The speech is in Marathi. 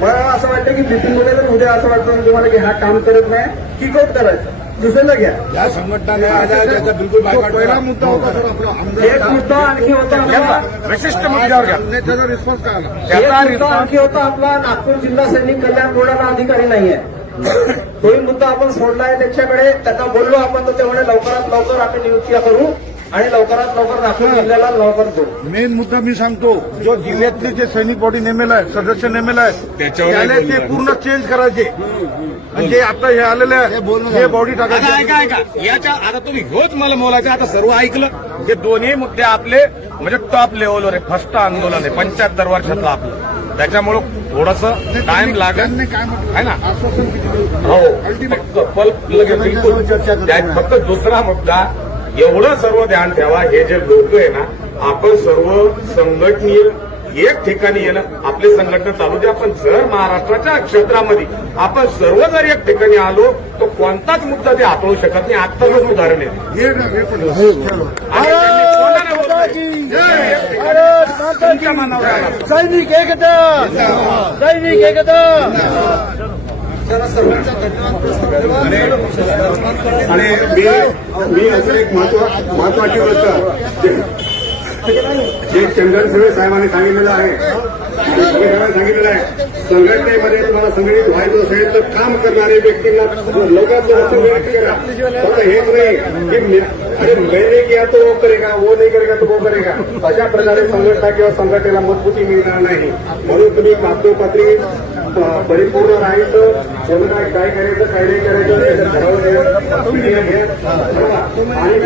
मला असं वाटतं की बिपिन मुले जर उद्या असं वाटतं तुम्हाला की हा काम करत नाही किक आउट करायचं दुसऱ्याला घ्या. या संघटनाने त्याचा बिलकुल पहिला मुद्दा होता सर आपला एक मुद्दा आणखी होता विशिष्ट मुद्द्यावर घ्या. त्याचा रिस्पॉन्स काय आला? एक मुद्दा आणखी होता आपला नागपूर जिल्हा सैनिक कल्याण बोर्डाला अधिकारी नाहीये. तोही मुद्दा आपण सोडलाय त्यांच्याकडे. त्यांना बोललो आपण तर ते म्हणे लवकरात लवकर आम्ही नियुक्त्या करू आणि लवकरात लवकर नागपूर जिल्ह्याला लवकर देऊ. मेन मुद्दा मी सांगतो, जो जिल्ह्यातले जे सैनिक बॉडी नेमेला आहे, सदस्य नेमेला आहे, त्याला ते पूर्ण चेंज करायचे. आणि जे आता हे आलेले आहे हे बॉडी टाकायचे. ऐका याच्या आता तुम्ही ह्योच मला बोलायचं. आता सर्व ऐकलं. हे दोन्ही मुद्दे आपले म्हणजे टॉप लेवलवर आहे. फर्स्ट आंदोलन आहे 75 वर्षातलं आपलं. त्याच्यामुळं थोडंसं टाइम लागेल आहे ना. हो फक्त बिलकुल फक्त दुसरा मुद्दा एवढं सर्व ध्यान ठेवा. हे जे लोक आहे ना आपण सर्व संघटनीय एक ठिकाणी येणं आपली संघटना चालू दे. आपण जर महाराष्ट्राच्या क्षेत्रामध्ये आपण सर्व जर एक ठिकाणी आलो तर कोणताच मुद्दा ते हाताळू शकत नाही. आत्ताच उदाहरण आहे. तुमच्या मनावर आहे. सैनिक एकता, सैनिक एकता. आणि मी असं एक महत्वाची गोष्ट जे चंदन सगळे साहेबांनी सांगितलेलं आहे संघटनेमध्ये तुम्हाला संघटित व्हायचं असेल तर काम करणारे व्यक्तींना लवकरात लवकर संघटित करा. फक्त हेच नाही की अरे मैंने किया तो वो करेगा, वो नहीं करेगा तो वो करेगा. अशा प्रकारे संघटना किंवा संघटनेला मजबूती मिळणार नाही. म्हणून तुम्ही कागदोपत्री परिपूर्ण राहायचं. कोणाला काय करायचं काय नाही करायचं ठरवलं आणि